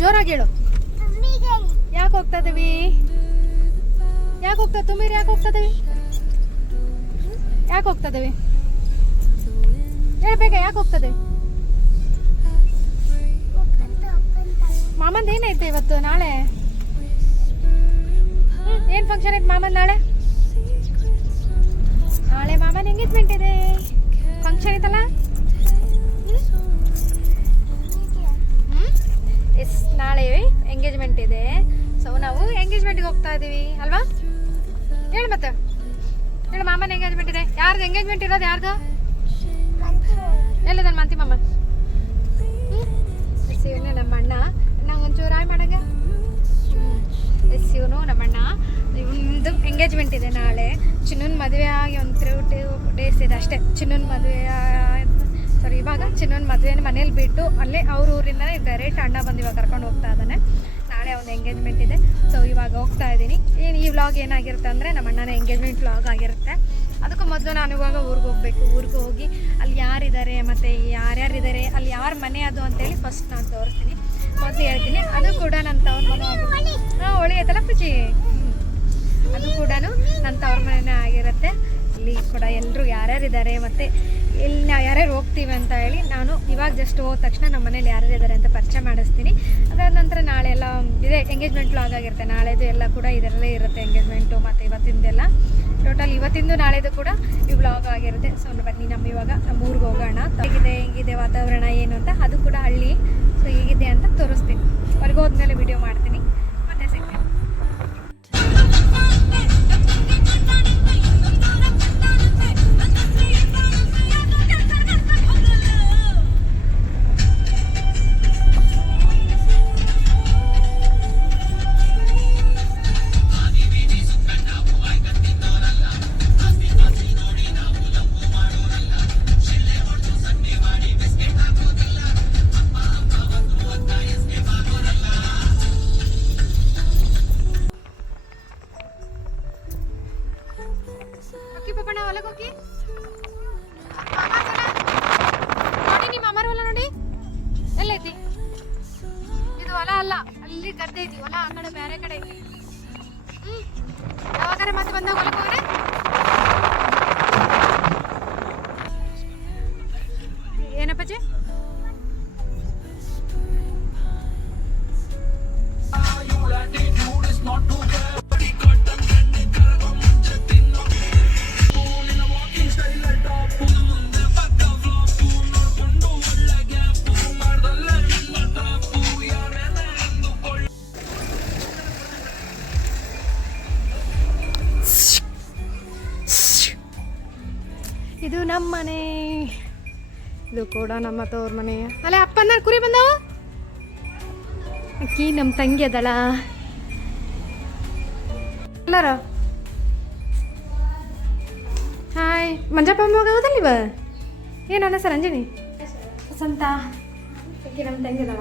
ಜೋರಾಗಿ ಹೇಳು. ಯಾಕೆ ಹೋಗ್ತಾ ಇದೀವಿ? ಯಾಕೆ ಹೋಗ್ತಾ ತುಂಬಿರಿ? ಯಾಕೆ ಹೋಗ್ತಾ ಇದೀವಿ? ಯಾಕೆ ಹೋಗ್ತಾ ಇದೀವಿ ಹೇಳ್ಬೇಕ? ಯಾಕೆ ಹೋಗ್ತದೆ? ಮಾಮಂದ ಏನೈತೆ ಇವತ್ತು ನಾಳೆ? ಏನ್ ಫಂಕ್ಷನ್ ಐತೆ ಮಾಮಂದ ನಾಳೆ? ನಾಳೆ ಮಾಮನ ಎಂಗೇಜ್ಮೆಂಟ್ ಇದೆ. ಫಂಕ್ಷನ್ ಐತಲ್ಲ? ಎಸ್, ನಾಳೆ ಎಂಗೇಜ್ಮೆಂಟ್ ಇದೆ. ಸೊ ನಾವು ಎಂಗೇಜ್ಮೆಂಟ್ಗೆ ಹೋಗ್ತಾ ಇದೀವಿ ಅಲ್ವಾ? ಹೇಳು ಮತ್ತೆ, ಹೇಳು. ಮಾಮನ ಎಂಗೇಜ್ಮೆಂಟ್ ಇದೆ. ಯಾರ್ದು ಎಂಗೇಜ್ಮೆಂಟ್ ಇರೋದು? ಯಾರ್ದು? ಎಲ್ಲ ನನ್ನ ಮಂತಿ ಮಾಮ. ಎಸ್, ಇವನು ನಮ್ಮ ಅಣ್ಣ. ನಂಗೆ ಒಂಚೂರು ಹಾಯ್ ಮಾಡಂಗ. ಎಸ್, ಇವನು ನಮ್ಮ ಅಣ್ಣ. ಇವನದು ಎಂಗೇಜ್ಮೆಂಟ್ ಇದೆ ನಾಳೆ. ಚಿನ್ನೂನ್ ಮದುವೆ ಆಗಿ ಒಂದು 3 ಡೇಸ್ ಇದೆ ಅಷ್ಟೇ. ಚಿನ್ನೂನ್ ಮದುವೆ ಸಾರಿ ಇವಾಗ ಚಿನ್ನೂನ್ ಮದುವೆನ ಮನೇಲಿ ಬಿಟ್ಟು ಅಲ್ಲೇ ಅವ್ರ ಊರಿಂದ ಡೈರೆಕ್ಟ್ ಅಣ್ಣ ಬಂದು ಇವಾಗ ಕರ್ಕೊಂಡು ಹೋಗ್ತಾ ಇದ್ದಾನೆ. ನಾಳೆ ಅವ್ನ ಎಂಗೇಜ್ಮೆಂಟ್ ಇದೆ. ಸೊ ಇವಾಗ ಹೋಗ್ತಾ ಇದ್ದೀನಿ. ಈ ವ್ಲಾಗ್ ಏನಾಗಿರುತ್ತೆ ಅಂದರೆ ನಮ್ಮ ಅಣ್ಣನ ಎಂಗೇಜ್ಮೆಂಟ್ ವ್ಲಾಗ್ ಆಗಿರುತ್ತೆ. ಅದಕ್ಕೂ ಮೊದಲು ನಾನು ಇವಾಗ ಊರಿಗೆ ಹೋಗಬೇಕು. ಊರಿಗೆ ಹೋಗಿ ಅಲ್ಲಿ ಯಾರಿದ್ದಾರೆ ಮತ್ತು ಯಾರ್ಯಾರಿದ್ದಾರೆ, ಅಲ್ಲಿ ಯಾರ ಮನೆ ಅದು ಅಂತೇಳಿ ಫಸ್ಟ್ ನಾನು ತೋರಿಸ್ತೀನಿ. ಮೊದಲು ಹೇಳ್ತೀನಿ. ಅದು ಕೂಡ ನನ್ನ ತವ್ರ ಮನೆ. ಹಾಂ, ಹೊಳಿ ಆಯ್ತಲ್ಲ ಪೂಜಿ. ಅದು ಕೂಡ ನನ್ನ ತವ್ರ ಮನೆಯೇ ಆಗಿರುತ್ತೆ. ಅಲ್ಲಿ ಕೂಡ ಎಲ್ಲರೂ ಯಾರ್ಯಾರಿದ್ದಾರೆ ಮತ್ತು ಇಲ್ಲಿ ನಾವು ಯಾರ್ಯಾರು ಹೋಗ್ತೀವಿ ಅಂತ ಹೇಳಿ ನಾನು ಇವಾಗ ಜಸ್ಟ್ ಹೋದ ತಕ್ಷಣ ನಮ್ಮ ಮನೇಲಿ ಯಾರ್ಯಾರಿದ್ದಾರೆ ಅಂತ ಪರಿಚಯ ಮಾಡಿಸ್ತೀನಿ. ಅದಾದ ನಂತರ ನಾಳೆ ಎಲ್ಲ ಇದೆ ಎಂಗೇಜ್ಮೆಂಟ್ ವ್ಲಾಗ್ ಆಗಿರುತ್ತೆ. ನಾಳೆದು ಎಲ್ಲ ಕೂಡ ಇದರಲ್ಲೇ ಇರುತ್ತೆ ಎಂಗೇಜ್ಮೆಂಟು ಮತ್ತು ಇವತ್ತಿಂದೆಲ್ಲ ಟೋಟಲ್ ಇವತ್ತಿಂದು ನಾಳೆದು ಕೂಡ ಈ ವ್ಲಾಗ್ ಆಗಿರುತ್ತೆ. ಸೊ ಬನ್ನಿ ನಮ್ಮ ಇವಾಗ ನಮ್ಮ ಊರಿಗೆ ಹೋಗೋಣ. ಹೇಗಿದೆ ವಾತಾವರಣ ಏನು ಅಂತ, ಅದು ಕೂಡ ಹಳ್ಳಿ. ಸೊ ಹೇಗಿದೆ ಅಂತ ತೋರಿಸ್ತೀನಿ. ಹೊರಗೆ ಹೋದ್ಮೇಲೆ ವಿಡಿಯೋ ಮಾಡ್ತೀನಿ. ಮತ್ತೆ ಸಿಗ್ತೀನಿ. ನೋಡಿ ನಿಮ್ಮ ಅಮ್ಮರ ಹೊಲ ನೋಡಿ ಎಲ್ಲೈತಿ. ಇದು ಹೊಲ ಅಲ್ಲ, ಅಲ್ಲಿ ಗದ್ದೆ ಐತಿ. ಹೊಲ ಆ ಕಡೆ ಬೇರೆ ಕಡೆ ಐತಿ. ಯಾವಾಗಾರ ಮತ್ತೆ ಬಂದಾಗ ಹೊಲಕ್ಕೆ ಹೋಗ್ರೆ ಏನಪ್ಪಜ್ಜಿ? ಇದು ನಮ್ಮ ಮನೆ. ಇದು ಕೂಡ ನಮ್ಮ ತವ್ರ ಮನೆ. ಅಲ್ಲೇ ಅಪ್ಪನ ಕುರಿ ಬಂದವ. ಅಕ್ಕಿ ನಮ್ಮ ತಂಗಿ ಅದಳ. ಎಲ್ಲಾರ ಹಾಯ್. ಮಂಜಪ್ಪ ಹೋಗೋದಲ್ಲ ಇವ. ಏನನ್ನ ಸರ್ ಅಂಜನಿ ವಸಂತ ಅಕ್ಕಿ ನಮ್ಮ ತಂಗಿ ಅದಳ.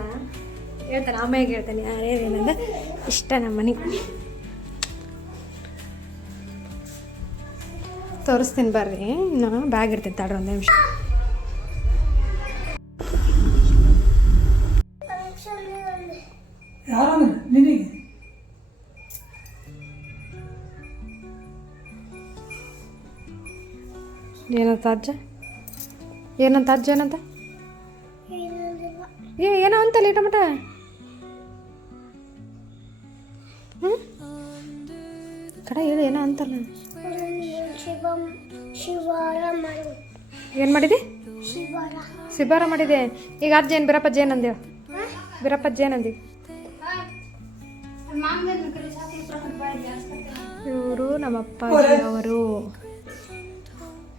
ಹೇಳ್ತಾನೆ ಅಮ್ಮಗೆ ಹೇಳ್ತಾನೆ ಯಾರೇನಂದ ಇಷ್ಟ ನಮ್ಮ ಮನೆ. ತೋರಿಸ್ತೀನಿ ಬರ್ರಿ. ನಾನು ಬ್ಯಾಗ್ ಇಡ್ತೀನಿ ತಡ್ರಿ ಒಂದು ನಿಮಿಷ. ಏನಂತ ಅಜ್ಜ? ಏನಂತ ಅಜ್ಜ? ಏನಂತ ಏನೋ ಅಂತಲ್ಲ ಟಮಟ. ಕಡೆ ಹೇಳಿ ಏನೋ ಅಂತಲ್ಲ. ಏನು ಮಾಡಿದೆ? ಶಿಬಾರ ಮಾಡಿದೆ. ಈಗ ಅಜ್ಜ ಏನು ಬಿರಪ್ಪಜ್ಜ ಏನಂದೇವ? ಬಿರಪ್ಪಜ್ಜ ಏನಂದಿ? ಇವರು ನಮ್ಮ ಅಪ್ಪಾಜಿ ಅವರು.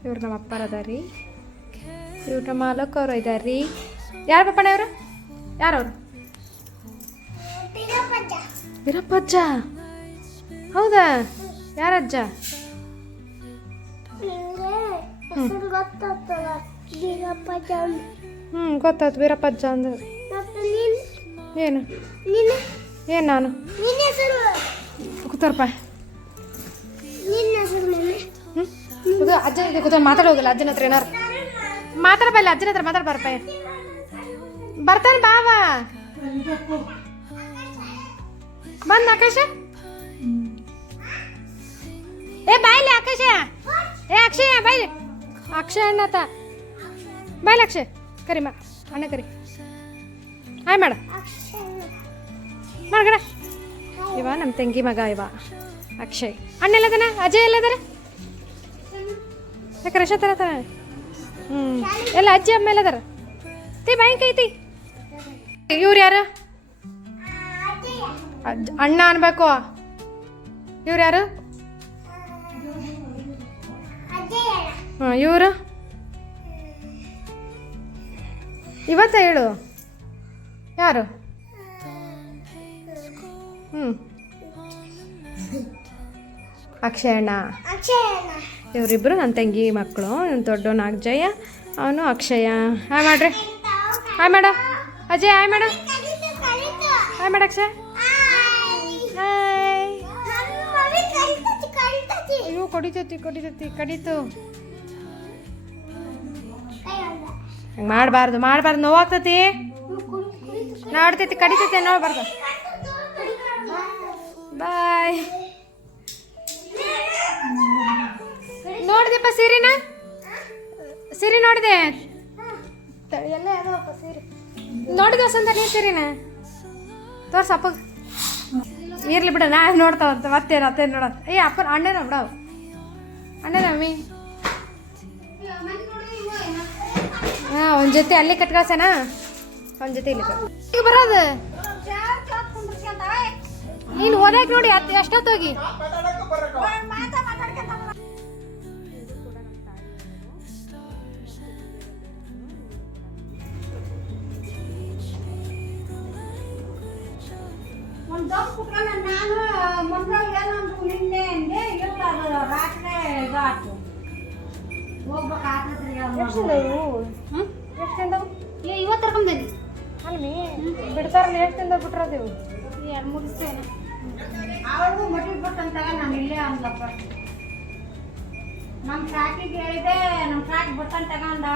ಇವ್ರು ನಮ್ಮ ಅಪ್ಪರ ಅದಾರಿ. ಇವ್ರ ನಮ್ಮ ಮಾಲಕ್ ಅವರು ಇದಾರ್ರಿ. ಯಾರು ಪಪ್ಪಣ್ಣ ಇವರು? ಯಾರವರು? ಬಿರಪ್ಪಜ್ಜ. ಹೌದಾ? ಯಾರಜ್ಜ? ಗೊತ್ತಾಯ್ತು ವೀರಪ್ಪಜ್ಜ ಅಂದ್ರೆ. ಏನು ಏನು ನಾನು ಕೂತಾರಪ್ಪ. ಅಜ್ಜ ಇದೆ ಕೂತ ಮಾತಾಡೋಗಿಲ್ಲ. ಅಜ್ಜನ ಹತ್ರ ಏನಾರು ಮಾತಾಡಬಲ್ಲ. ಅಜ್ಜನ ಹತ್ರ ಮಾತಾಡ್ಬಾರಪ್ಪ. ಬರ್ತಾನೆ ಬಾವ. ಬಂದ ಆಕಾಶ ಏ ಬಾಯ್ಲಿ ಆಕಾಶ ಏ ಅಕ್ಷಯ ಬಾಯ್ಲಿ ಅಕ್ಷಯ ಅಣ್ಣತ ಬಾಯ್ಲಿ ಅಕ್ಷಯ್ ಕರಿ ಮಾ ಅಣ್ಣ ಕರಿ ಹಾಯ್ ಮಾಡ ಮಾಡಗಡ ಇವ ನಮ್ಮ ತಂಗಿ ಮಗ ಇವ ಅಕ್ಷಯ್ ಅಣ್ಣ ಎಲ್ಲದನ ಅಜಯ್ ಎಲ್ಲದಾರ ಯಾಕೆ ರಶ ತರ ಎಲ್ಲ ಅಜ್ಜಿ ಅಮ್ಮ ಎಲ್ಲದಾರ ತೀ ಬ್ಯಾಂಕ್ ಐತಿ ಇವ್ರು ಯಾರು ಅಣ್ಣ ಅನ್ಬೇಕು ಇವ್ರು ಯಾರು ಹಾಂ ಇವರು ಇವತ್ತ ಹೇಳು ಯಾರು ಅಕ್ಷಯ ಅಣ್ಣ ಇವರಿಬ್ಬರು ನನ್ನ ತಂಗಿ ಮಕ್ಕಳು ಇವ್ನು ದೊಡ್ಡವನು ಅಕ್ಷಯ ಅವನು ಅಕ್ಷಯ ಹಾಯ್ ಮಾಡ್ರಿ ಹಾಯ್ ಮಾಡ ಅಜಯ್ ಹಾಯ್ ಮಾಡ ಹಾಯ್ ಮಾಡ ಅಕ್ಷಯ್ ಹಾಯ್ ಅಯ್ಯೋ ಕಡಿತೈತಿ ಕಡೀತು ಹಂಗೆ ಮಾಡಬಾರ್ದು ನೋವಾಗ್ತತಿ ನೋಡ್ತೈತಿ ಕಡಿತೈತಿ ನೋಡ್ಬಾರ್ದು ಬಾಯ್ ನೋಡಿದೆಪ್ಪ ಸೀರೆ ನೋಡಿದೆ ಎಲ್ಲ ಯಾವ್ದಪ್ಪ ಸೀರೆ ನೋಡಿದ ವಸಂತ ನೀ ಸೀರೆನ ತೋರ್ಸ ಅಪ್ಪ ಇರ್ಲಿ ಬಿಡ ನಾ ನೋಡ್ತಾವಂತ ಮತ್ತೆ ನೋಡ ಅಪ್ಪ ಅಣ್ಣನ ಬಿಡವು ಅಣ್ಣನ ಮಮ್ಮಿ ಹಾಂ ಒಂದು ಜೊತೆ ಅಲ್ಲಿ ಕಟ್ಕಳ್ಸಣ ಒಂದು ಜೊತೆ ಇಲ್ಲಿ ಈಗ ಬರೋದು ನೀನು ಓದಕ್ಕೆ ನೋಡಿ ಎಷ್ಟೊತ್ತೋಗಿ ಇವತ್ತು ತರ್ಕೊಂಬಂದೇನಿ ಅಲ್ಮಿ ಬಿಡ್ತಾರಲ್ಲ ಎಷ್ಟಿಂದ ಬಿಟ್ರದೇವು 2-3 ದಿವಸ ಅವಳು ಮಟ್ಟಿಗೆ ಬಿಟ್ಟಂತಾಗ ನಾನು ಇಲ್ಲೇ ಅಂದಪ್ಪ ನಮ್ಮ ಫ್ರಾಕಿಗೆ ಹೇಳಿದೆ ನಮ್ಮ ಫ್ರಾಕ್ ಬಟ್ಟನ್ ತಗೊಂಡ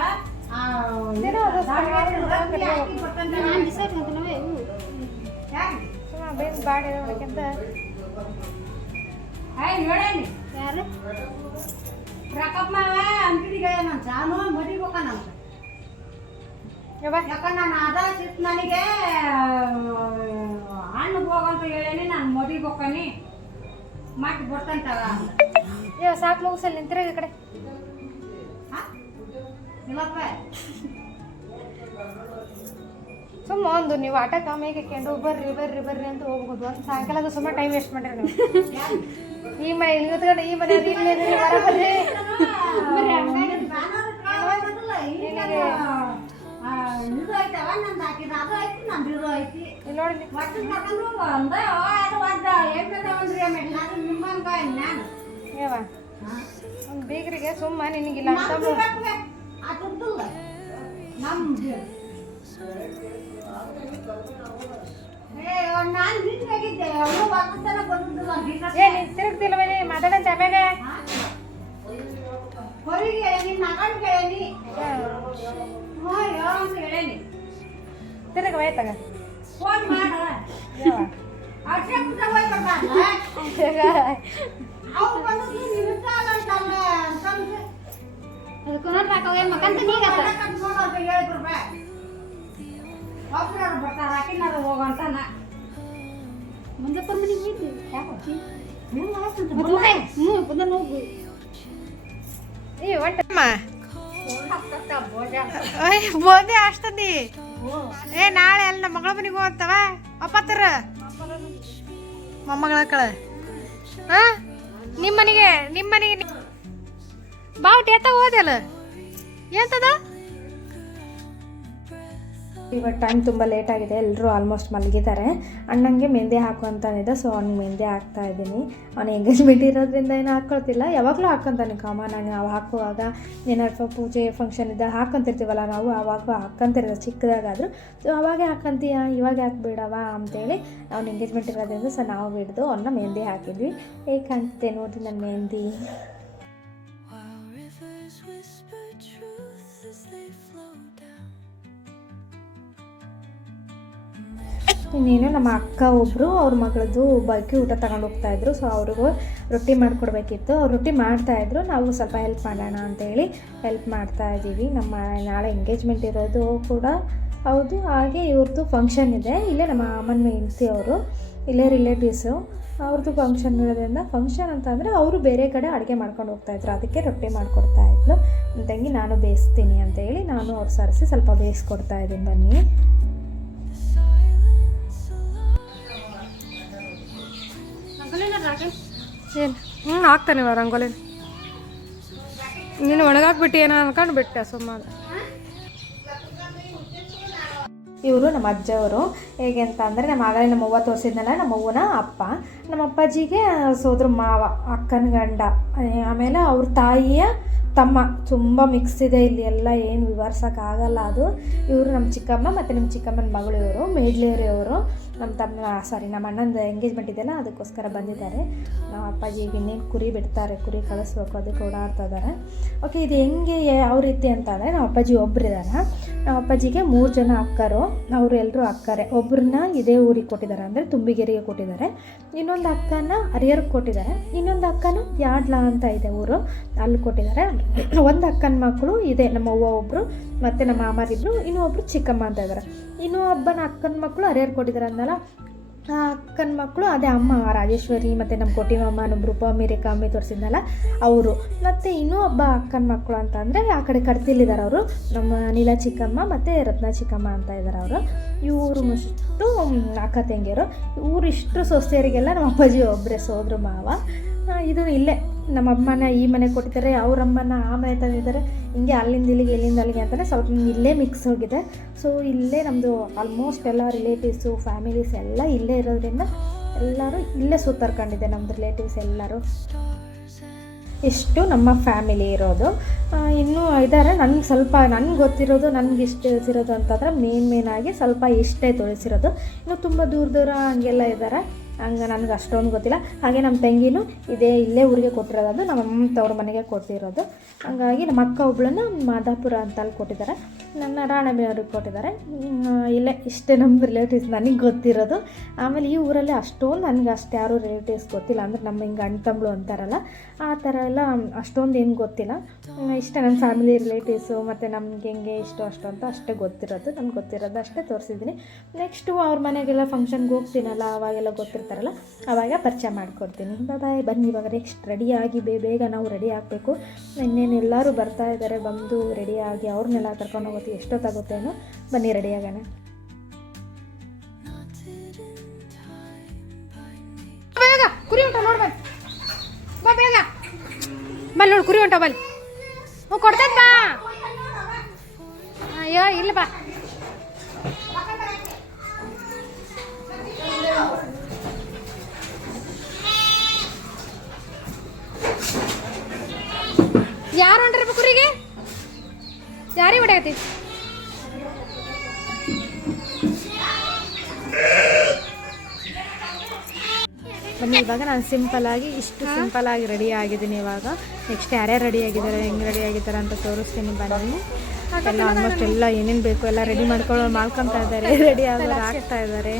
ನಾನು ಡಿಸೈಡ್ ಮಾಡ್ತೀನವೇ ಬೇಸ್ ಬಾಡಿ ನೋಡಕ್ಕಿಂತ ಹೇಳೇನಿ ಯಾರು ರಕಪ್ಪ ಅಂಗಡಿಗೆ ನಾನು ಜಾನು ಮಡಿಬೇಕಂತ ಯಾಕಂದ್ರೆ ನಾನು ಅದ ಸಿಟ್ಟು ನನಗೆ ಹಣ್ಣು ಹೋಗಂತ ಹೇಳೇನಿ ನಾನು ಮಡಿಬೇಕನಿ ಮಾಡಿ ಬರ್ತಂತವ ಸಾಕು ಮುಗಿಸಲ್ಲಿ ನಿಂತಿರ ಈ ಕಡೆ ಇಲ್ಲಪ್ಪ ಸುಮ್ಮ ಒಂದು ನೀವು ಆಟ ಕಾಮಿಗೆ ಕೆಂಡು ಬರ್ರಿ ಅಂತ ಹೋಗ್ಬೋದು ಒಂದು ಸಾಯಂಕಾಲದ ಸುಮ್ಮನೆ ಟೈಮ್ ವೇಸ್ಟ್ ಮಾಡ್ರಿ ನೀವು ಈ ಮನೆ ಇಲ್ಲಿ ಕೂತ್ಕೊಂಡು ಈ ಮನೆ ಇಲ್ಲಿ ಬರಬರ್ರಿ ಇದು ಐತವ ನಂದು ಹಾಕಿದ ಅದು ಐತಿ ನಂದು ಇದು ಐತಿ ಇಲ್ಲಿ ನೋಡಿ ಒಟ್ಟು ತಗೊಂಡು ಒಂದು ಅದು ಒಂದು ಏನ್ರಿ ನಾನು ನಿಮ್ಮಂಗ ನಾನು ಏವ ಒಂದು ಬೀಗರಿಗೆ ಸುಮ್ಮ ನಿನಗಿಲ್ಲ ಅಂತ ಅದಿಲ್ಲ ನಮ್ದು ನಾನು ಹಿಂಗಾಗಿದ್ದೆ ಅವನು ವಾಪಸ್ಸನ ಬಂದಿದ್ದಿಲ್ಲ ಏ ನೀನು ತಿರುಗ್ತಿಲ್ವೇನಿ ಮಾತಾಡಂತ ಆಮ್ಯಾಗ ಹೊರಗೆ ಹೇಳೇನಿ ನಗಂಡು ಹೇಳೇನಿ ಹೇಳಂತ ಹೇಳೇನಿ ತಿರುಗ ವೈತಾಗ ಫೋನ್ ಮಾಡ ಅಷ್ಟೇ ಪುಟ್ಟ ಹೋಗ್ಬಾರ್ದ ಅವ್ರು ಬಂದು ನಿಲ್ತಾಳ ಅಂತಂದ್ರೆ ಅದಕ್ಕೆ ನೋಡ್ರಾಕವೇ ಮಕ್ಕಂತ ನೀಗತ್ತ ನೋಡೋದು ಹೇಳಿದ್ರು ಒಬ್ಬರು ಬರ್ತಾರ ಹಾಕಿನಾರು ಹೋಗಂತಾನ ಮುಂದೆ ಮನೆಗೆ ಹೋಯ್ತು ಯಾಕೆ ಬಂದ ಹೋಗು ಈ ಒಟ್ಟಮ್ಮ ಬೋದೆ ಅಷ್ಟದಿ ಏ ನಾಳೆ ಅಲ್ಲಿ ನಮ್ಮ ಮಗಳ ಮನೆಗೆ ಹೋಗ್ತವ ಅಪ್ಪತ್ತರ ಮೊಮ್ಮಗಳ ಕಳ ಹಾ ನಿಮ್ಮ ಮನೆಗೆ ಬಾವುಟ ಎತ್ತ ಹೋದಲ್ಲ ಎಂತದ ಇವಾಗ ಟೈಮ್ ತುಂಬ ಲೇಟ್ ಆಗಿದೆ ಎಲ್ಲರೂ ಆಲ್ಮೋಸ್ಟ್ ಮಲಗಿದ್ದಾರೆ ಅಣ್ಣಂಗೆ ಮೆಹಂದಿ ಹಾಕು ಅಂತಂದಿದ್ದೆ ಸೊ ಅವ್ನಿಗೆ ಮೆಹಂದಿ ಹಾಕ್ತಾ ಇದ್ದೀನಿ ಅವ್ನು ಎಂಗೇಜ್ಮೆಂಟ್ ಇರೋದ್ರಿಂದ ಏನು ಹಾಕ್ಕೊಳ್ತಿಲ್ಲ ಯಾವಾಗಲೂ ಹಾಕ್ಕೊಂತಾನೆ ಕಾಮನ್ ಆಗಿ ನಾವು ಹಾಕುವಾಗ ಏನಾದ್ರು ಪೂಜೆ ಫಂಕ್ಷನ್ ಇದ್ದಾಗ ಹಾಕ್ಕೊಂತಿರ್ತೀವಲ್ಲ ನಾವು ಆವಾಗ ಹಾಕ್ಕೊಂತಿರೋದು ಚಿಕ್ಕದಾಗಾದರೂ ಸೊ ಅವಾಗೇ ಹಾಕ್ಕೊಂತೀಯ ಇವಾಗ ಹಾಕ್ಬೇಡವ ಅಂತೇಳಿ ಅವ್ನು ಎಂಗೇಜ್ಮೆಂಟ್ ಇರೋದ್ರಿಂದ ಸೊ ನಾವು ಹಿಡಿದು ಅವನ್ನ ಮೆಹಂದಿ ಹಾಕಿದ್ವಿ ಹೇಗೆ ಕಾಣ್ತಿದ್ದೆ ನೋಡಿ ನನ್ನ ಮೆಹಂದಿ ಇನ್ನೇನು ನಮ್ಮ ಅಕ್ಕ ಒಬ್ಬರು ಅವ್ರ ಮಗಳದ್ದು ಬೈಕಿ ಊಟ ತಗೊಂಡು ಹೋಗ್ತಾಯಿದ್ರು. ಸೊ ಅವ್ರಿಗೂ ರೊಟ್ಟಿ ಮಾಡಿಕೊಡ್ಬೇಕಿತ್ತು. ಅವ್ರು ರೊಟ್ಟಿ ಮಾಡ್ತಾಯಿದ್ರು, ನಾವು ಸ್ವಲ್ಪ ಹೆಲ್ಪ್ ಮಾಡೋಣ ಅಂತೇಳಿ ಹೆಲ್ಪ್ ಮಾಡ್ತಾಯಿದ್ದೀವಿ. ನಮ್ಮ ನಾಳೆ ಎಂಗೇಜ್ಮೆಂಟ್ ಇರೋದು ಕೂಡ ಹೌದು, ಹಾಗೆ ಇವ್ರದ್ದು ಫಂಕ್ಷನ್ ಇದೆ. ಇಲ್ಲೇ ನಮ್ಮ ಅಮ್ಮನ ಹೆಂಡತಿ ಅವರು ಇಲ್ಲೇ ರಿಲೇಟಿವ್ಸು, ಅವ್ರದ್ದು ಫಂಕ್ಷನ್ ಇರೋದ್ರಿಂದ, ಫಂಕ್ಷನ್ ಅಂತಂದರೆ ಅವರು ಬೇರೆ ಕಡೆ ಅಡುಗೆ ಮಾಡ್ಕೊಂಡು ಹೋಗ್ತಾಯಿದ್ರು, ಅದಕ್ಕೆ ರೊಟ್ಟಿ ಮಾಡಿಕೊಡ್ತಾಯಿದ್ಲು. ತಂಗಿ ನಾನು ಬೇಯಿಸ್ತೀನಿ ಅಂತೇಳಿ ನಾನು ಅವ್ರು ಸರಿಸಿ ಸ್ವಲ್ಪ ಬೇಯಿಸ್ಕೊಡ್ತಾಯಿದ್ದೀನಿ. ಬನ್ನಿ ಏನು ಹಾಕ್ತಾನೆ ರಂಗೋಲಿ, ನೀನು ಒಣಗಾಕ್ಬಿಟ್ಟು ಏನೋ ಅನ್ಕೊಂಡು ಬಿಟ್ಟೆ ಸುಮ್ಮನೆ. ಇವರು ನಮ್ಮ ಅಜ್ಜವರು. ಹೇಗೆ ಅಂತ ಅಂದರೆ ನಮ್ಮ ಆಗಲೇ ನಮ್ಮ ಅವ್ವ ತೋರಿಸಿದ್ನಲ್ಲ, ನಮ್ಮ ಅವ್ವನ ಅಪ್ಪ, ನಮ್ಮ ಅಪ್ಪಾಜಿಗೆ ಸೋದ್ರ ಮಾವ, ಅಕ್ಕನ ಗಂಡ, ಆಮೇಲೆ ಅವ್ರ ತಾಯಿಯ ತಮ್ಮ. ತುಂಬ ಮಿಕ್ಸ್ ಇದೆ ಇಲ್ಲಿ ಎಲ್ಲ, ಏನು ವಿವರಿಸೋಕ್ಕಾಗಲ್ಲ ಅದು. ಇವರು ನಮ್ಮ ಚಿಕ್ಕಮ್ಮ ಮತ್ತು ನಮ್ಮ ಚಿಕ್ಕಮ್ಮನ ಮಗಳು, ಇವರು ಮೇಡ್ಲೇರಿಯವರು. ನಮ್ಮ ಅಣ್ಣಂದು ಎಂಗೇಜ್ಮೆಂಟ್ ಇದೆಯಲ್ಲ ಅದಕ್ಕೋಸ್ಕರ ಬಂದಿದ್ದಾರೆ. ನಮ್ಮ ಅಪ್ಪಾಜಿಗೆ ಇನ್ನೇನು ಕುರಿ ಬಿಡ್ತಾರೆ, ಕುರಿ ಕಳಿಸ್ಬೇಕು, ಅದಕ್ಕೆ ಓಡಾಡ್ತಾ ಇದ್ದಾರೆ. ಓಕೆ, ಇದು ಹೆಂಗೆ ಯಾವ ರೀತಿ ಅಂತಂದರೆ, ನಮ್ಮ ಅಪ್ಪಾಜಿ ಒಬ್ಬರಿದ್ದಾರೆ. ನಮ್ಮ ಅಪ್ಪಾಜಿಗೆ 3 ಜನ ಅಕ್ಕರು, ಅವರು ಎಲ್ಲರೂ ಅಕ್ಕರೆ. ಒಬ್ಬರನ್ನ ಇದೇ ಊರಿಗೆ ಕೊಟ್ಟಿದ್ದಾರೆ, ಅಂದರೆ ತುಂಬಿಗೆರೆಗೆ ಕೊಟ್ಟಿದ್ದಾರೆ. ಇನ್ನೊಂದು ಅಕ್ಕನ ಹರಿಹರಕ್ಕೆ ಕೊಟ್ಟಿದ್ದಾರೆ. ಇನ್ನೊಂದು ಅಕ್ಕನ ಯಾಡ್ಲ ಅಂತ ಇದೆ ಊರು, ಅಲ್ಲಿ ಕೊಟ್ಟಿದ್ದಾರೆ. ಒಂದು ಅಕ್ಕನ ಮಕ್ಕಳು ಇದೆ, ನಮ್ಮ ಅವ್ವ ಒಬ್ಬರು ಮತ್ತು ನಮ್ಮ ಮಾಮರಿಬ್ಬರು, ಇನ್ನೊಬ್ಬರು ಚಿಕ್ಕಮ್ಮ ಅಂತ ಇದ್ದಾರೆ. ಇನ್ನೂ ಒಬ್ಬನ ಅಕ್ಕನ ಮಕ್ಕಳು ಹರಿಹರ ಕೊಟ್ಟಿದ್ದಾರೆ ಅಂದಲ್ಲ, ಆ ಅಕ್ಕನ ಮಕ್ಕಳು ಅದೇ ಅಮ್ಮ ರಾಜೇಶ್ವರಿ ಮತ್ತು ನಮ್ಮ ಕೊಟ್ಟಿಮಮ್ಮ, ನಮ್ಮ ರೂಪಮ್ಮಿ, ರೇಖಾಮ್ಮಿ ತೋರಿಸಿದ್ನಲ್ಲ ಅವರು. ಮತ್ತು ಇನ್ನೂ ಒಬ್ಬ ಅಕ್ಕನ ಮಕ್ಕಳು ಅಂತ ಅಂದರೆ ಆ ಕಡೆ ಕಡ್ತಿಲಿದ್ದಾರೆ ಅವರು, ನಮ್ಮ ನೀಲ ಚಿಕ್ಕಮ್ಮ ಮತ್ತು ರತ್ನ ಚಿಕ್ಕಮ್ಮ ಅಂತ ಇದ್ದಾರೆ ಅವರು. ಇವರು ಅಷ್ಟು ಅಕ್ಕ ತಂಗಿಯರು. ಊರಿಷ್ಟು ಸೊಸೆಯರಿಗೆಲ್ಲ ನಮ್ಮ ಅಪ್ಪಾಜಿ ಒಬ್ಬರೇ ಸೋದ್ರ ಮಾವ. ಇದು ಇಲ್ಲೇ ನಮ್ಮ ಅಮ್ಮನ ಈ ಮನೆ ಕೊಟ್ಟಿದ್ದಾರೆ, ಅವರಮ್ಮನ ಆ ಮನೆ ತಂದಿದ್ದಾರೆ. ಹಿಂಗೆ ಅಲ್ಲಿಂದ ಇಲ್ಲಿಗೆ ಇಲ್ಲಿಂದ ಅಲ್ಲಿಗೆ ಅಂತಲೇ ಸ್ವಲ್ಪ ಇಲ್ಲೇ ಮಿಕ್ಸ್ ಹೋಗಿದೆ. ಸೊ ಇಲ್ಲೇ ನಮ್ಮದು ಆಲ್ಮೋಸ್ಟ್ ಎಲ್ಲ ರಿಲೇಟಿವ್ಸು ಫ್ಯಾಮಿಲೀಸ್ ಎಲ್ಲ ಇಲ್ಲೇ ಇರೋದ್ರಿಂದ ಎಲ್ಲರೂ ಇಲ್ಲೇ ಸುತ್ತರ್ಕೊಂಡಿದೆ ನಮ್ಮದು ರಿಲೇಟಿವ್ಸ್ ಎಲ್ಲರೂ. ಇಷ್ಟು ನಮ್ಮ ಫ್ಯಾಮಿಲಿ ಇರೋದು. ಇನ್ನೂ ಇದ್ದಾರೆ, ನನಗೆ ಗೊತ್ತಿರೋದು, ನನಗೆ ಇಷ್ಟು ತಿಳಿಸಿರೋದು ಅಂತಂದರೆ ಮೇನಾಗಿ ಸ್ವಲ್ಪ ಇಷ್ಟೇ ತಿಳಿಸಿರೋದು. ಇನ್ನು ತುಂಬ ದೂರ ಹಂಗೆಲ್ಲ ಇದ್ದಾರೆ, ಹಂಗೆ ನನಗೆ ಅಷ್ಟೊಂದು ಗೊತ್ತಿಲ್ಲ. ಹಾಗೆ ನಮ್ಮ ತಂಗಿನೂ ಇಲ್ಲೇ ಊರಿಗೆ ಕೊಟ್ಟಿರೋದು, ನಮ್ಮ ಅಮ್ಮ ತವ್ರ ಮನೆಗೆ ಕೊಟ್ಟಿರೋದು. ಹಾಗಾಗಿ ನಮ್ಮ ಅಕ್ಕ ಒಬ್ಬಳನ್ನ ಮಾದಾಪುರ ಅಂತ ಅಲ್ಲಿ ಕೊಟ್ಟಿದ್ದಾರೆ, ನನ್ನ ರಾಣೆಬೆನ್ನೂರಿಗೆ ಕೊಟ್ಟಿದ್ದಾರೆ. ಇಲ್ಲೇ ಇಷ್ಟೇ ನಮ್ಮ ರಿಲೇಟಿವ್ಸ್ ನನಗೆ ಗೊತ್ತಿರೋದು. ಆಮೇಲೆ ಈ ಊರಲ್ಲಿ ಅಷ್ಟೊಂದು ನನಗೆ ಅಷ್ಟು ಯಾರೂ ರಿಲೇಟಿವ್ಸ್ ಗೊತ್ತಿಲ್ಲ, ಅಂದರೆ ನಮ್ಮ ಹಿಂಗೆ ಅಣ್ಣ ತಮ್ಮಳು ಅಂತಾರಲ್ಲ ಆ ಥರ ಎಲ್ಲ ಅಷ್ಟೊಂದು ಏನು ಗೊತ್ತಿಲ್ಲ. ಇಷ್ಟೇ ನನ್ನ ಫ್ಯಾಮಿಲಿ ರಿಲೇಟಿವ್ಸು ಮತ್ತು ನಮಗೆ ಹೆಂಗೆ ಇಷ್ಟು ಅಷ್ಟು ಅಂತ ಅಷ್ಟೇ ಗೊತ್ತಿರೋದು. ನನಗೆ ಗೊತ್ತಿರೋದು ಅಷ್ಟೇ ತೋರಿಸಿದ್ದೀನಿ. ನೆಕ್ಸ್ಟು ಅವ್ರ ಮನೆಗೆಲ್ಲ ಫಂಕ್ಷನ್ಗೆ ಹೋಗ್ತೀನಲ್ಲ ಅವಾಗೆಲ್ಲ ಗೊತ್ತಿರ್ತಾರಲ್ಲ ಆವಾಗ ಪರಿಚಯ ಮಾಡಿಕೊಡ್ತೀನಿ. ಬಾಯ್. ಬನ್ನಿ ಇವಾಗ ನೆಕ್ಸ್ಟ್ ರೆಡಿಯಾಗಿ ಬೇಗ ನಾವು ರೆಡಿ ಆಗಬೇಕು. ಇನ್ನೇನು ಎಲ್ಲರೂ ಬರ್ತಾ ಇದ್ದಾರೆ, ಬಂದು ರೆಡಿಯಾಗಿ ಅವ್ರನ್ನೆಲ್ಲ ಕರ್ಕೊಂಡು ಹೋಗೋದು ಎಷ್ಟೊತ್ತಾಗುತ್ತೇನೋ. ಬನ್ನಿ ರೆಡಿ ಆಗೋಣ. ಕುರಿ ಉಂಟ ನೋಡ್ಬ ಬಾ, ಬೇಗ ಬಲ್ ನೋಡಿ, ಕುರಿ ಉಂಟ ಬಲ್. ಕೊಡ್ತೇನೆ ಬಾ. ಅಯ್ಯೋ ಇಲ್ಲ ಬಾ. ಯಾರು ಹೊಂಟಿರ್ಬೇಕು ಕುರಿಗೆ? ಯಾರಿಗೆ ಹೊಡೆಯತಿ? ಬನ್ನಿ ಇವಾಗ ನಾನು ಸಿಂಪಲ್ಲಾಗಿ ರೆಡಿ ಆಗಿದ್ದೀನಿ. ಇವಾಗ ನೆಕ್ಸ್ಟ್ ಯಾರ್ಯಾರು ರೆಡಿ ಆಗಿದ್ದಾರೆ, ಹೆಂಗೆ ರೆಡಿ ಆಗಿದ್ದಾರೆ ಅಂತ ತೋರಿಸ್ತೀನಿ. ಬನ್ನಿ ಎಲ್ಲ ಆಲ್ಮೋಸ್ಟ್ ಎಲ್ಲ ಏನೇನು ಬೇಕು ಎಲ್ಲ ರೆಡಿ ಮಾಡ್ಕೊತಾ ಇದ್ದಾರೆ, ರೆಡಿ ಆಗ್ತಾ ಇದ್ದಾರೆ.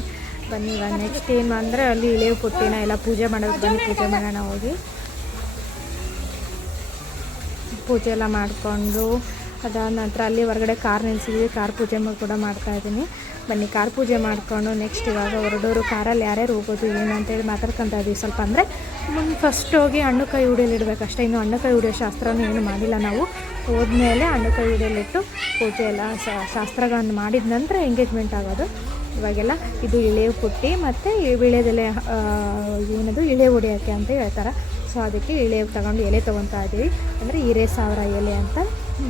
ಬನ್ನಿ ಇವಾಗ ನೆಕ್ಸ್ಟ್ ಏನು ಅಂದರೆ ಅಲ್ಲಿ ಇಳೆವು ಪುಟ್ಟಿನ ಎಲ್ಲ ಪೂಜೆ ಮಾಡೋದು. ಬನ್ನಿ ಪೂಜೆ ಮಾಡೋಣ. ಹೋಗಿ ಪೂಜೆ ಎಲ್ಲ ಮಾಡಿಕೊಂಡು ಅದಾದ ನಂತರ ಅಲ್ಲಿ ಹೊರಗಡೆ ಕಾರ್ ನಿಲ್ಸಿದ್ವಿ, ಕಾರ್ ಪೂಜೆ ಕೂಡ ಮಾಡ್ತಾಯಿದ್ದೀನಿ. ಬನ್ನಿ ಕಾರ್ ಪೂಜೆ ಮಾಡಿಕೊಂಡು ನೆಕ್ಸ್ಟ್ ಇವಾಗ ಹೊರಡೋರು ಕಾರಲ್ಲಿ ಯಾರ್ಯಾರು ಹೋಗೋದು ಏನು ಅಂತೇಳಿ ಮಾತಾಡ್ಕೊತಾ ಇದ್ದೀವಿ ಸ್ವಲ್ಪ. ಅಂದರೆ ಫಸ್ಟ್ ಹೋಗಿ ಹಣ್ಣು ಕೈ ಉಡಿಯಲ್ಲಿ ಇಡಬೇಕಷ್ಟೇ, ಇನ್ನು ಹಣ್ಣು ಕೈ ಉಡಿಯೋ ಶಾಸ್ತ್ರನೂ ಏನು ಮಾಡಿಲ್ಲ ನಾವು. ಹೋದ್ಮೇಲೆ ಹಣ್ಣು ಕೈ ಉಡಿಯಲ್ಲಿಟ್ಟು ಪೂಜೆ ಎಲ್ಲ ಶಾಸ್ತ್ರಗಳನ್ನು ಮಾಡಿದ ನಂತರ ಎಂಗೇಜ್ಮೆಂಟ್ ಆಗೋದು. ಇವಾಗೆಲ್ಲ ಇದು ಇಳೆವು ಪುಟ್ಟಿ ಮತ್ತು ವೀಳ್ಯದೆಲೆ, ಏನದು ಇಳೆ ಹೊಡಿಯೋಕ್ಕೆ ಅಂತ ಹೇಳ್ತಾರೆ. ಸೊ ಅದಕ್ಕೆ ಎಲೆ ತಗೊಂಡು ಎಲೆ ತೊಗೊತಾ ಇದ್ದೀವಿ, ಅಂದರೆ 2,000 ಎಲೆ ಅಂತ.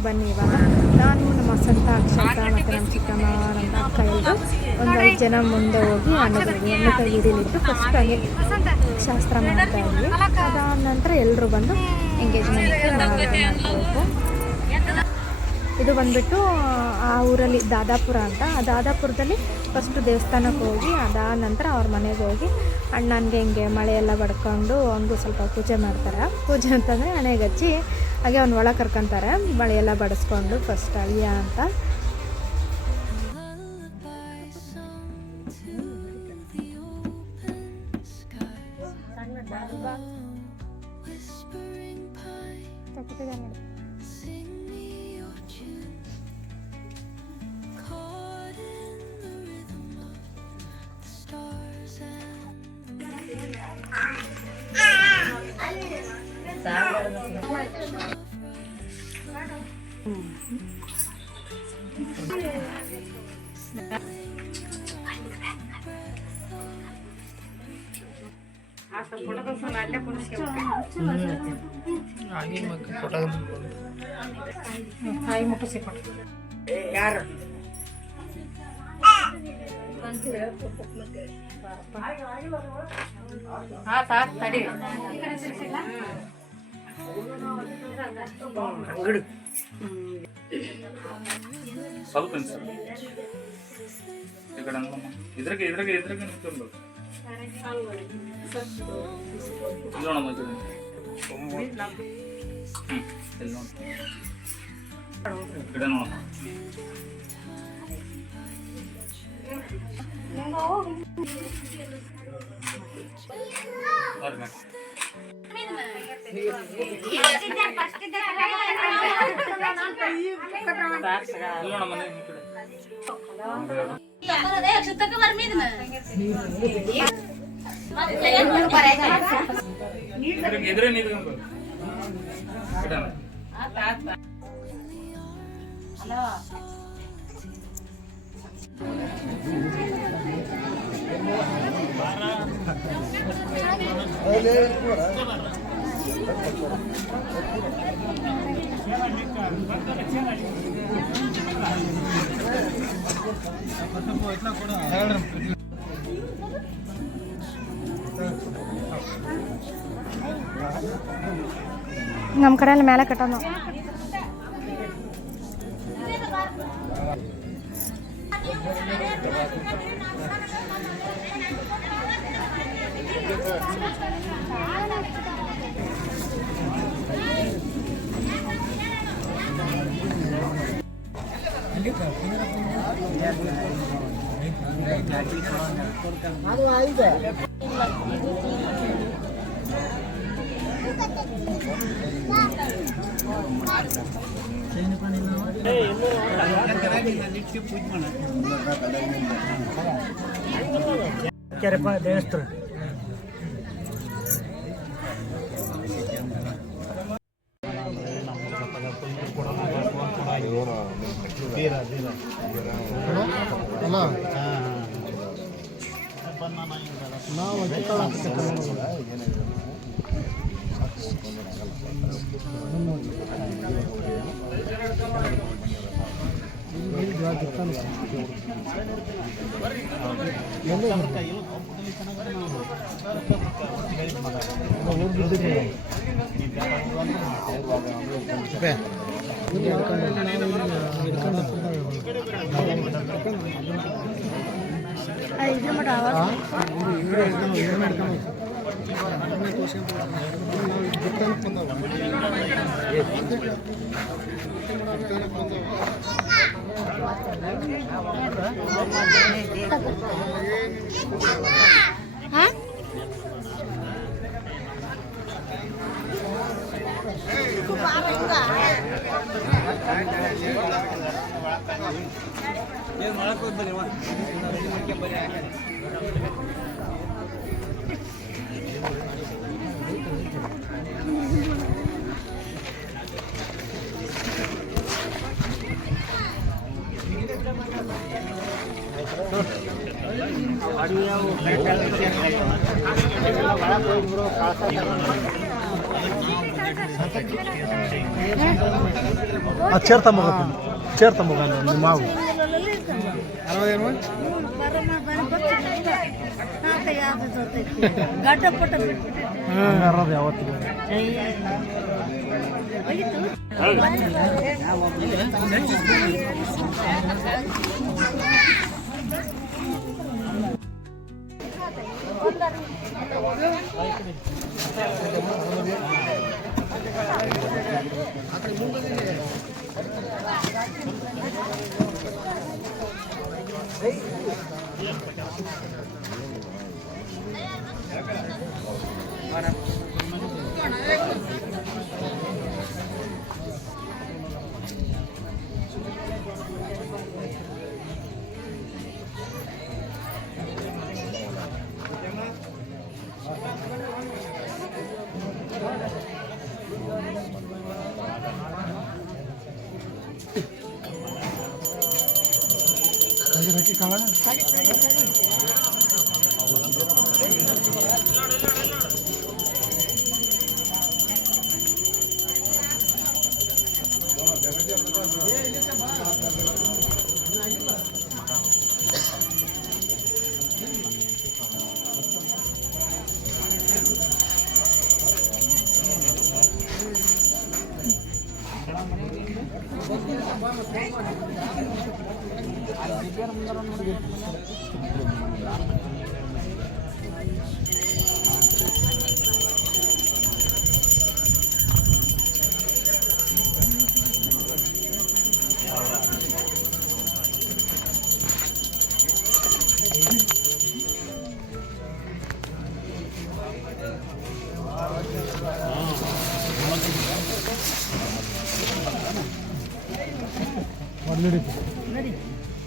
ಬನ್ನಿ ಇವಾಗ ನಾನು ನಮ್ಮ ಸಂತ ಅಕ್ಷತ ಮತ್ತು ನಮ್ಮ ಚಿಕ್ಕಮ್ಮ, ನಮ್ಮ ಅಕ್ಕ ಎಲ್ಲರೂ ಒಂದು 5 ಜನ ಮುಂದೆ ಹೋಗಿ ಹಣ್ಣು ಕೈ ಹಿಡಿಲಿಟ್ಟು ಫಸ್ಟ್ ಹಾಗೆ ಶಾಸ್ತ್ರ ಮಾಡ್ತಾ ಇದ್ವಿ. ಅದಾದ ನಂತರ ಎಲ್ಲರೂ ಬಂದು ಎಂಗೇಜ್ಮೆಂಟ್ಗೆ ಮಾಡಬೇಕು. ಇದು ಬಂದುಬಿಟ್ಟು ಆ ಊರಲ್ಲಿ ದಾದಾಪುರ ಅಂತ, ಆ ದಾದಾಪುರದಲ್ಲಿ ಫಸ್ಟು ದೇವಸ್ಥಾನಕ್ಕೆ ಹೋಗಿ ಅದಾದ ನಂತರ ಅವ್ರ ಮನೆಗೆ ಹೋಗಿ ಅಣ್ಣನಿಗೆ ಹಿಂಗೆ ಮಳೆಯೆಲ್ಲ ಬಡ್ಕೊಂಡು ಅವ್ನಿಗೂ ಸ್ವಲ್ಪ ಪೂಜೆ ಮಾಡ್ತಾರೆ. ಪೂಜೆ ಅಂತಂದರೆ ಹಣೆಗೆ ಹಚ್ಚಿ ಹಾಗೆ ಅವ್ನು ಒಳಗೆ ಕರ್ಕೊತಾರೆ, ಮಳೆಯೆಲ್ಲ ಬಡಿಸ್ಕೊಂಡು ಫಸ್ಟ್ ಅಯ್ಯ ಅಂತ. ಹಾಯಿ ಮುಟ್ಟಿಸಿ ಕೊಟ್ಟು ಯಾರು ತಡಿ ಅಂಗಡಿ ಸ್ವಲ್ಪ ಸರ್ ಈ ಕಡೆ ಅನ್ಕಮ್ಮ ಇದ್ರಾಗೆ ನಿಂತ್ಕೊಂಡು ನೋಡಮ್ಮ ಈ ಕಡೆ ನೋಡಮ್ಮ ಎದುರೇ ನಿಂತ್ಕೊಂಡು ನಮ್ಮ ಕಡೆ ಎಲ್ಲ ಮೇಲೆ ಕಟ್ಟೋದು ಅದು ಆಯ್ತು ದೇವಸ್ಥಾನ ಚೇರ್ತ ಮಗ ನಿಮ್ಮ ಮಾವು ಯಾವತ್ತಿಗೆ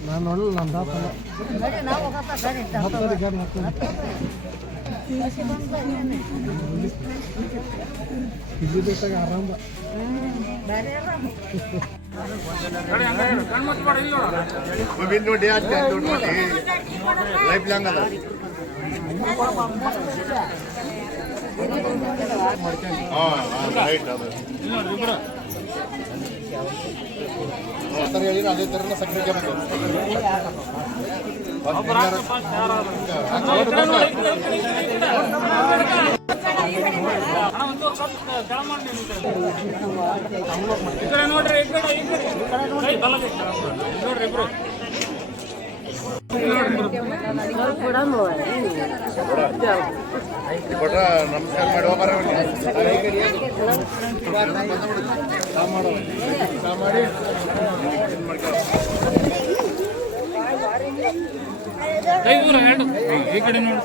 ನಾನು ನೋಡಲ್ಲ ನಾನು ದಾಪಲ್ಲ ಗಾಡಿ ಇಲ್ಲಿ ಬೇಕಾಗ ಆರಾಮ ನೋಡಿ ಲೈಫ್ ಲಾಂಗ್ ಅದ ರೈಟ್ ಅದು ಥರ ಹೇಳಿದ್ರೆ ಅದೇ ಥರ ಸಕ್ಕರೆ ಕೆಂಪು ಕೊಟ್ರ ನಮಸ್ಕಾರ ಮಾಡಿ ಹೋಗಾರ ಮಾಡಿ ಈ ಕಡೆ ನೋಡಿ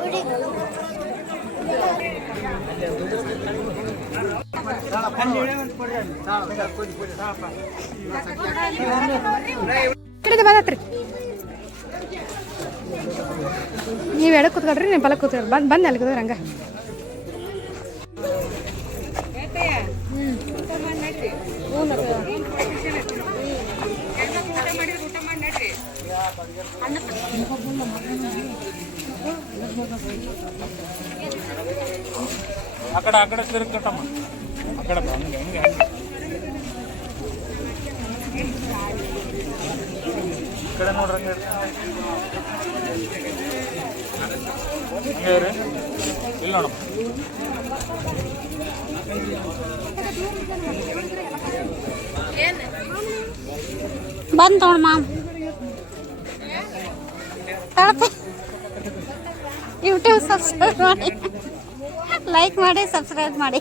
ಕಡೆಗೆ ಬರತ್ರಿ ನೀವು ಎಡಕ್ಕೆ ಕೂತ್ಕೊಳ್ರಿ ನೀವು ಬಲಕ್ಕೆ ಕೂತ್ಕೊಳ್ರಿ ಬಂದು ಅಲ್ಲಿ ಕೂತ್ರಿ ಹಂಗ ಆ ಕಡೆ ತಿರುಗಟ್ಟಮ್ಮ ಆ ಕಡೆ ಹಂಗೆ ಹಂಗೆ ಈ ಕಡೆ ನೋಡ್ರಿ ಹಂಗೆ ರೀ ಇಲ್ಲ ನೋಡಮ್ಮ ಬಂದು ತಗೊಂಡು ಮಾಮ್ ಯೂಟ್ಯೂಬ್ ಸಬ್ಸ್ಕ್ರೈಬ್ ಮಾಡಿ ಲೈಕ್ ಮಾಡಿ ಸಬ್ಸ್ಕ್ರೈಬ್ ಮಾಡಿ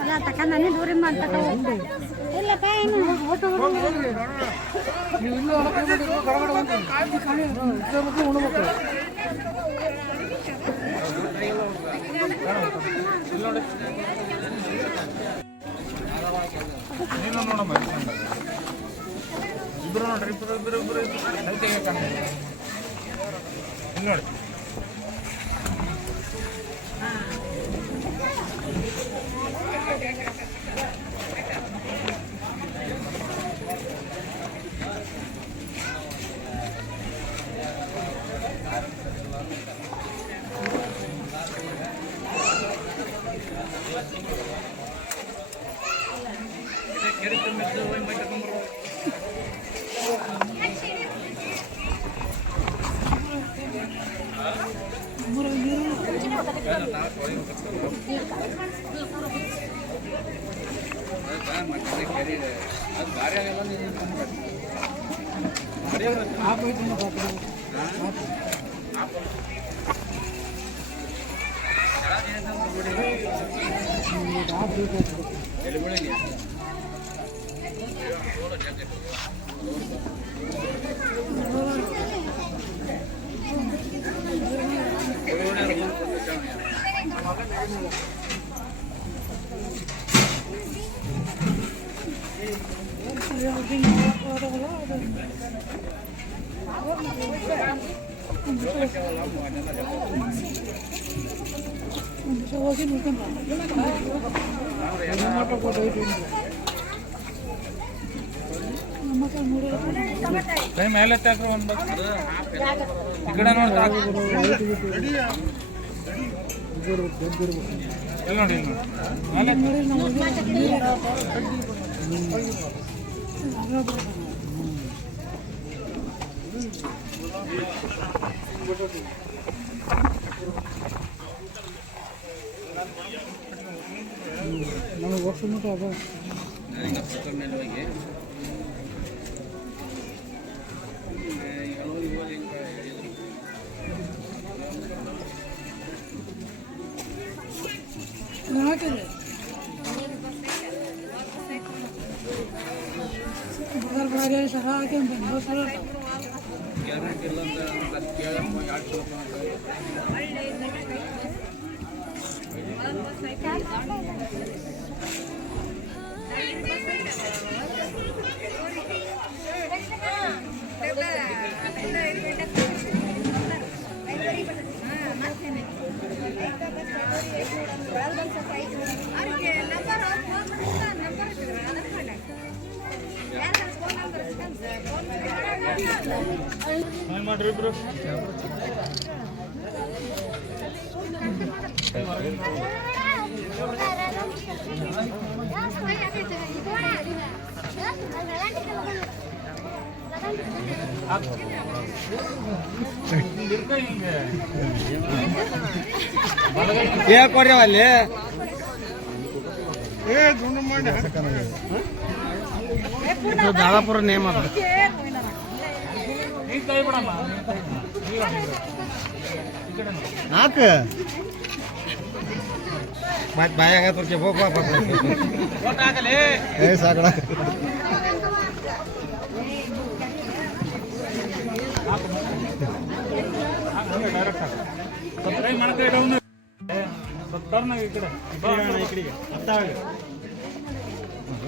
ಅಲ್ಲ ತಕ ನನಗೆ ದೂರ ಮಾಡ್ತಕ್ಕ ಇಲ್ಲಪ್ಪ ಏನು ನೋಡಮ್ಮ ಇಬ್ರು ನೋಡ್ರಿ ಇಬ್ರು ನೋಡಿ ಕೈ ಮೇಲೆ ಹಾಕ್ರಿ ಒಂದು ಈ ಕಡೆ ನೋಡಿ ಇಲ್ಲಿ ನೋಡಿ ಮೇಲೆ ನಮಗೆ ವರ್ಷ ಮಟ್ಟ ಅದ ಮಾಡ್ರಿ ಇಬ್ರು ಕೊಡ್ರಿ ಅಲ್ಲಿ ಮಾಡಿ ದಾದಾಪುರ ನೇಮ್ ಅದ ಈಗ ಕೈ ಬಿಡಮ್ಮ ಹಾಕ ಮತ್ತೆ ಬಾಯಾಗ ತೋರ್ಕೆ ಹೋಗ ಏ ಸಾಕಡ ಡೈರೆಕ್ಟ್ ಸ್ವಲ್ಪ ಕೈ ಮಾಡ್ತಾ ಇಡೋನು ಸ್ವಲ್ಪ ಟರ್ನಾಗ ಈ ಕಡೆ ಈ ಕಡೆಗೆ ಅತ್ತಾಗ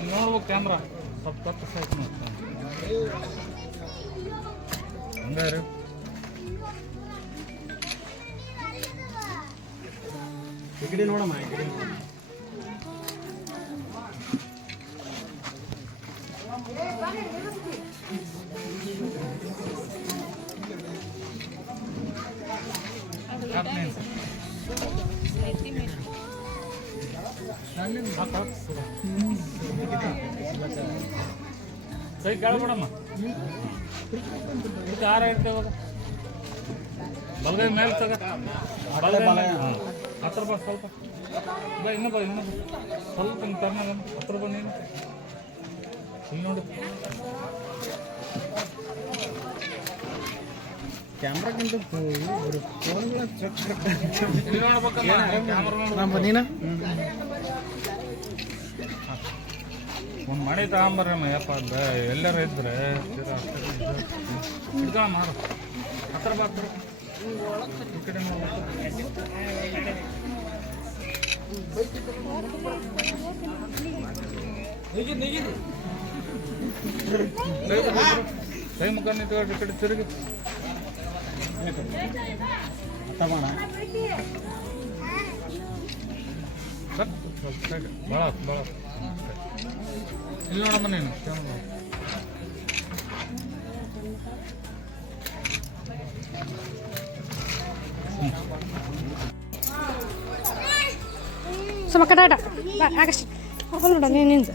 ನೋಡ್ಬೇಕು ಕ್ಯಾಮ್ರಾ ಸ್ವಲ್ಪ ತಪ್ಪು ಸಾಯ್ತು ಹಂಗಾರೆ ಈ ಕಡೆ ನೋಡಮ್ಮ ಈ ಕಡೆ ಕೈ ಕೇಳ್ಬಿಡಮ್ಮ ಇದಕ್ಕೆ ಆರ ಇರ್ತೇವಾಗ ಬಲಗೈ ಮೇಲೆ ತಗ ಹತ್ರ ಬಾ ಸ್ವಲ್ಪ ಬಾ ಇನ್ನೊಬ್ಬ ಸ್ವಲ್ಪ ಹಿಂಗೆ ಟರ್ನಾಗ ಹತ್ರ ಬಾ ನೀನು ಇಲ್ಲಿ ನೋಡಿ ಕ್ಯಾಮ್ರಾಕ್ಕಿಂತ ಫೋನ್ಗಳ ಇಲ್ಲಿ ನೋಡ್ಬೇಕಲ್ಲ ಕ್ಯಾಮ್ರಾ ನೀನ ಒಂದು ಮನೆ ತಗೊಂಬರ್ರಮ್ಮ ಯಪ್ಪ ಎಲ್ಲರೂ ಇದ್ರೆ ಹಿಡ್ಕ ಮಾಡು ಹತ್ರ ಬಾ ಹತ್ರ ಈ ಕಡೆ ಕೈ ಮುಖ ನಿಂತ್ಕೊಂಡು ಈ ಕಡೆ ತಿರುಗಿ ತಗೋಣ ಭಾಳ ಭಾಳ ಇಲ್ಲಿ ನೋಡಮ್ಮ ನೀನು ಸುಮ್ಮ ಕಟಾಟ ಆಗಸ್ಟ್ ನೋಡ ನೀನಿಂದು